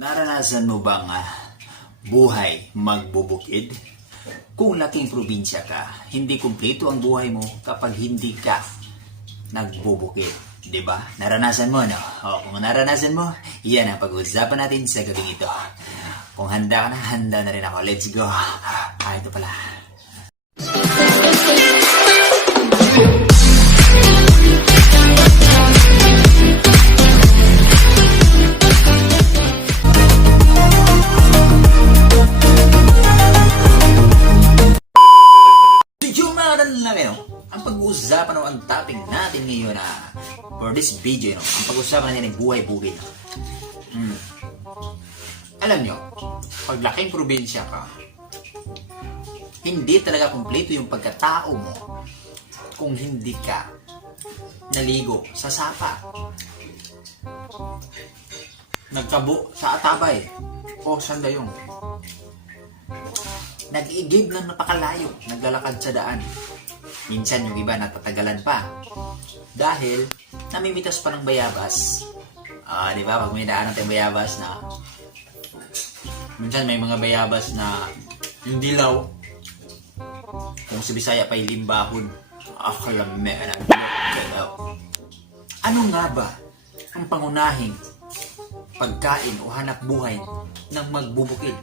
Naranasan mo bang buhay magbubukid? Kung laking probinsya ka, hindi kumpleto ang buhay mo kapag hindi ka nagbubukid. Diba? Naranasan mo, no? O, kung naranasan mo, yan ang pag-uusapan natin sa gabing ito. Kung handa ka na, handa na rin ako. Let's go! Ito pala. Ang pag-uusapan o ang topic natin ngayon for this video, ang pag-uusapan natin ay buhay-bukid. Alam nyo, pag laking probinsya ka, hindi talaga kumpleto yung pagkatao mo kung hindi ka naligo sa sapa, nagkabo sa atabay o sandayong, nag-igib ng napakalayo, naglalakad sa daan. Minsan yung iba natatagalan pa dahil namimitas pa ng bayabas. Di ba? Pag may daanan tayong bayabas na minsan may mga bayabas na yung dilaw, kung sa Bisaya pa yung limbahon. Kalame na dilaw. Ano nga ba ang pangunahing pagkain o hanap buhay ng magbubukid?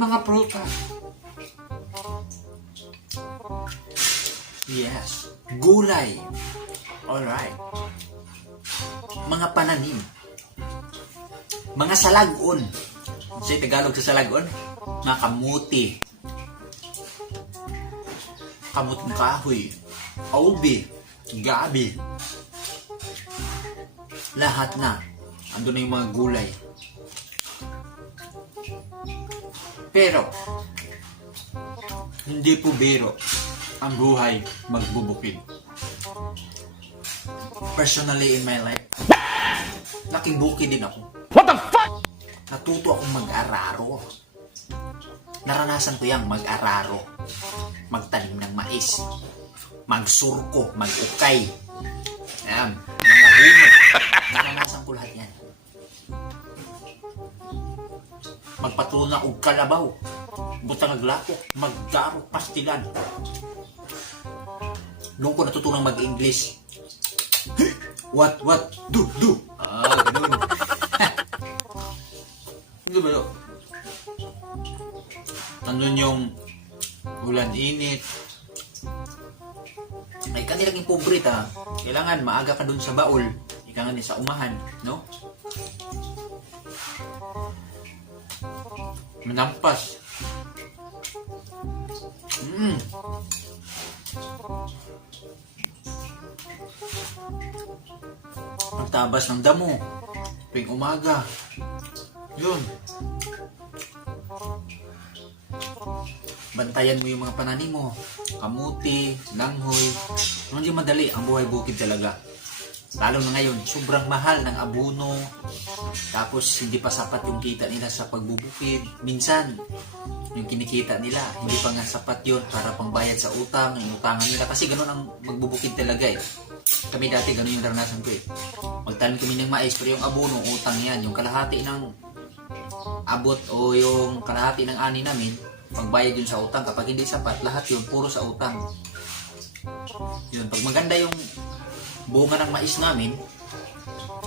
Mga prutas. Yes. Gulay. Alright. Mga pananim. Mga salagon. Sa Tagalog sa salagon, mga kamuti. Kamuting kahoy. Aubi. Gabi. Lahat na. Andun na yung mga gulay. Pero, hindi po biro ang buhay magbubukid. Personally in my life, laking bukid din ako. What the fuck? Natuto akong mag-araro. Naranasan ko yung mag-araro. Magtanim ng mais. Magsurko, mag-ukay. Ayan, mga huno. Naranasan ko lahat yan. Magpatuna og kalabaw, butang naglapo, magdaro pastilan. Doon ko natutunang mag-English. What, do. Ganun. Hindi ba yun? Nandun yung ulan init. Ay, kanilang impobre ta. Kailangan maaga ka dun sa baul. Ika nga sa umahan, no? Manampas. Magtabas ng damo tuwing umaga. Yun. Bantayan mo yung mga pananim mo. Kamuti, langhoy. Hindi madali ang buhay bukid talaga. Lalo na ngayon, sobrang mahal ng abono. Tapos hindi pa sapat yung kita nila sa pagbubukid. Minsan, yung kinikita nila, hindi pa nga sapat yun para pangbayad sa utang, yung utangan nila. Kasi ganun ang magbubukid talaga eh. Kami dati ganun yung naranasan ko eh. Magtanim kami ng mais, pero yung abono, utang yan. Yung kalahati ng abot o yung kalahati ng ani namin, pagbayad yun sa utang. Kapag hindi sapat, lahat yun, puro sa utang. Yun, pag maganda yung bunga ng mais namin,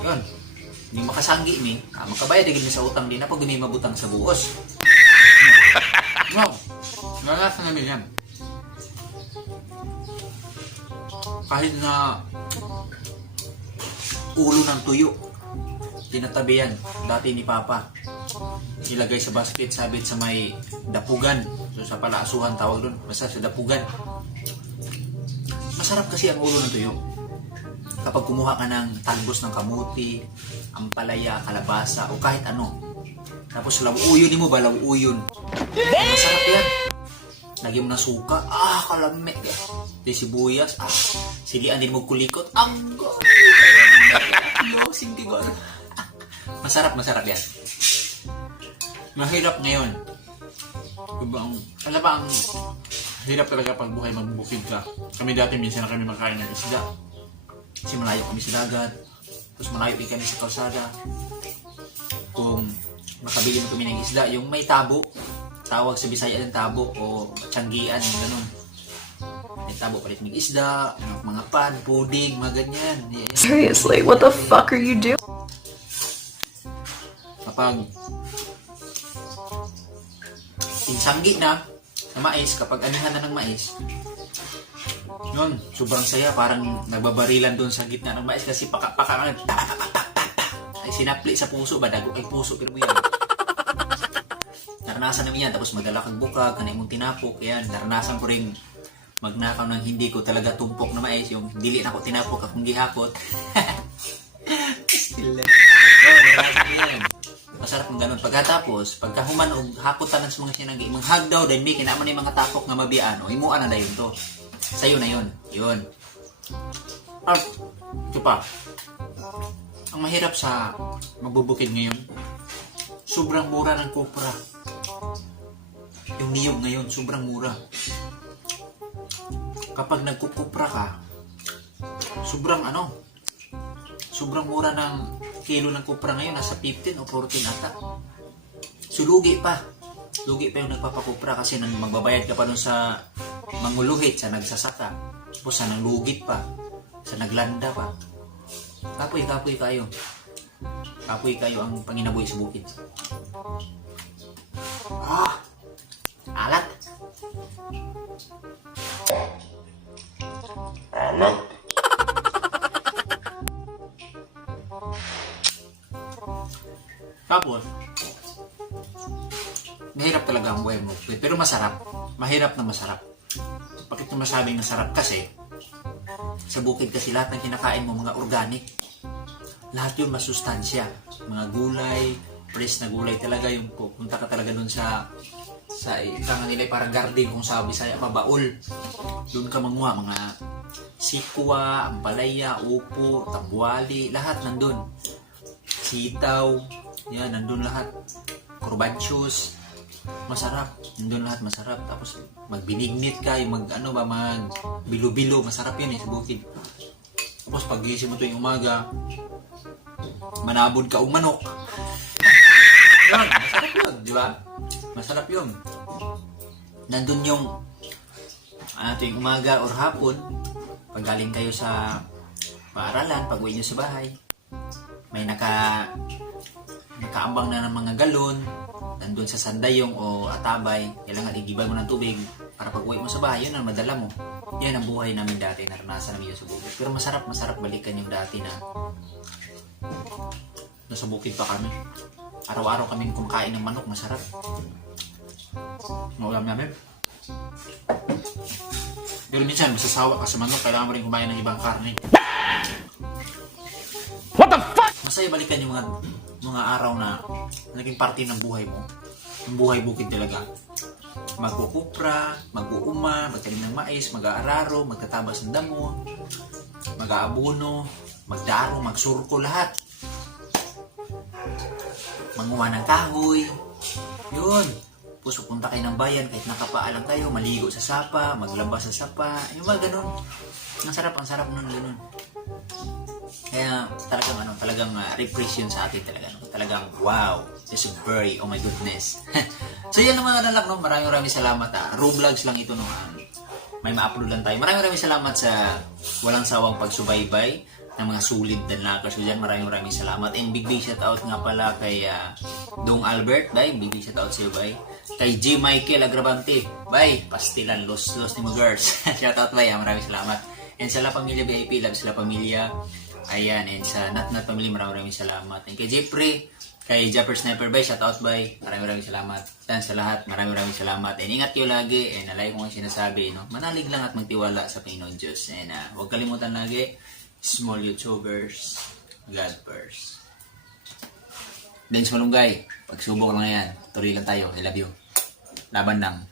yun, hindi makasanggi mi, makabayad din sa utang din na pag hindi mabutang sa buos. Wow, nalasan namin yan. Kahit na ulo ng tuyo, tinatabi yan, dati ni Papa. Ilagay sa basket, sabit sa may dapugan. So sa palaasuhan tawag doon, basta sa dapugan. Masarap kasi ang ulo ng tuyo. Kapag kumuha ka ng talbos ng kamuti, ampalaya, kalabasa, o kahit ano. Tapos lawuyon mo ba? Lawuyon. Masarap yan. Lagyan mo na suka. Kalame. Di sibuyas. Silian din mo kulikot. Ang Masarap yan. Mahirap ngayon. Ano ba ang Hirap talaga pag buhay magbukid ka. Kami dati minsan na kami makain ng isda. Kasi malayo kami sa dagat. Tapos malayo din kami sa kalsada. Kung makabili mo kami ng isda, yung may tabo. Tawag sa Bisaya ng tabo o tiyanggian, yung ganun. May tabo palit ng isda, mga pan, pudding, mga ganyan. Yeah. Seriously, what the fuck are you doing? Kapag insanggi na mais, kapag anihan na ng mais, yun, sobrang saya. Parang nagbabarilan doon sa gitna ng mais kasi paka ay sinapli sa puso ba? Dago kay puso, pero yan. Naranasan namin yan. Tapos magdala kang bukag, kanay mong tinapok. Yan, naranasan ko rin magnakaw ng hindi ko talaga tumpok na mais. Yung dili na ko tinapok akong gihapot. Still naranasan ko yan. Masarap ng ganun. Pagkatapos, pagkahuman o hapotan sa mga sinanggi, imong hagdaw, then may kinaman yung mga tapok nga mabian, o imuan na dayon to. Sa'yo na yun. Yun. At, ito pa. Ang mahirap sa magbubukid ngayon, sobrang mura ng kopra. Yung niyog ngayon, sobrang mura. Kapag nagkukupra ka, sobrang mura ng kilo ng kupra ngayon, nasa 15 o 14 ata. So, lugi pa yung nagpapakupra kasi nang magbabayad ka pa dun sa manguluhit, sa nagsasaka, o sa nanglugit pa, sa naglanda pa. Kapoy kayo. Kapoy kayo ang panginabuhi sa bukid. Alat. Tapos, mahirap talaga ang buhay mo. Pero masarap. Mahirap na masarap. Bakit ko masabing masarap? Kasi, sa bukid kasi lahat ng kinakain mo, mga organic. Lahat yun masustansya. Mga gulay, fresh na gulay talaga. Yung pupunta ka talaga dun sa itang nila parang garden kung sa Bisaya pa, baul. Doon ka manguha, mga sikwa, ampalaya, upo, tambuali, lahat nandun. Sitaw, yan, nandun lahat. Corbanchos, masarap. Nandun lahat, masarap. Tapos, magbinignit ka, yung bilo-bilo, masarap yun sa bukid. Tapos, pag-gising mo tuwing umaga, manabod ka o manok. Yan, masarap yun, di ba? Masarap yun. Nandun yung tuwing umaga or hapon, pag galing kayo sa paaralan, pag uwi nyo sa bahay, may nakaambang na ng mga galon, nandun sa sandayong o atabay, kailangan igibay mo ng tubig para pag uwi mo sa bahay, yun ang madala mo. Yan ang buhay namin dati, naranasan namin yun sa bukid. Pero masarap balikan yung dati na nasa bukid pa kami. Araw-araw kaming kumakain ng manok, masarap. Maulam namin. Pero minsan, masasawa ka sa manok, kailangan mo rin kumain ng ibang karne. What the fuck? Masaya balikan yung mga araw na naging parte ng buhay mo. Yung buhay bukid talaga. Magkukupra, mag-uuma, magtanim ng mais, mag-aararo, magtatabas ng damo, mag-aabuno, magdaro, magsurko, lahat. Manguha ng kahoy. Yun. Tapos pupunta kayo ng bayan kahit nakapaalam kayo, maligo sa sapa, maglabas sa sapa, yung mga ganun. Ang sarap nun, ganun. Kaya talagang refresh yun sa atin talaga. Talagang wow, it's very, oh my goodness. So yan naman anak, no? Maraming salamat. Raw vlogs lang ito, no? May ma-upload lang tayo. Maraming salamat sa walang sawang pagsubaybay ng mga sulit na lakers ko dyan. Maraming salamat. And big shoutout nga pala kay Dong Albert. Bye, big shoutout sa iyo, bye. Kay G. Michael Agravante. Bye, pastilan, los ni mo girls. Shoutout, bye. Maraming salamat. And sa La Pamilya VIP, love sa La Pamilya. Ayan, and sa Nat Family, maraming salamat. And kay Jeffrey, kay Japper Sniper, bye, shoutout, bye. Maraming salamat. Dan sa lahat, maraming salamat. And ingat kayo lagi. And alay ko ang sinasabi, no? Manalig lang at magtiwala sa Panginoon Diyos. And huwag kalimutan lagi, small YouTubers, God first. Thanks malunggay. Pagsubok lang yan. Tuloy lang tayo. I love you. Laban lang.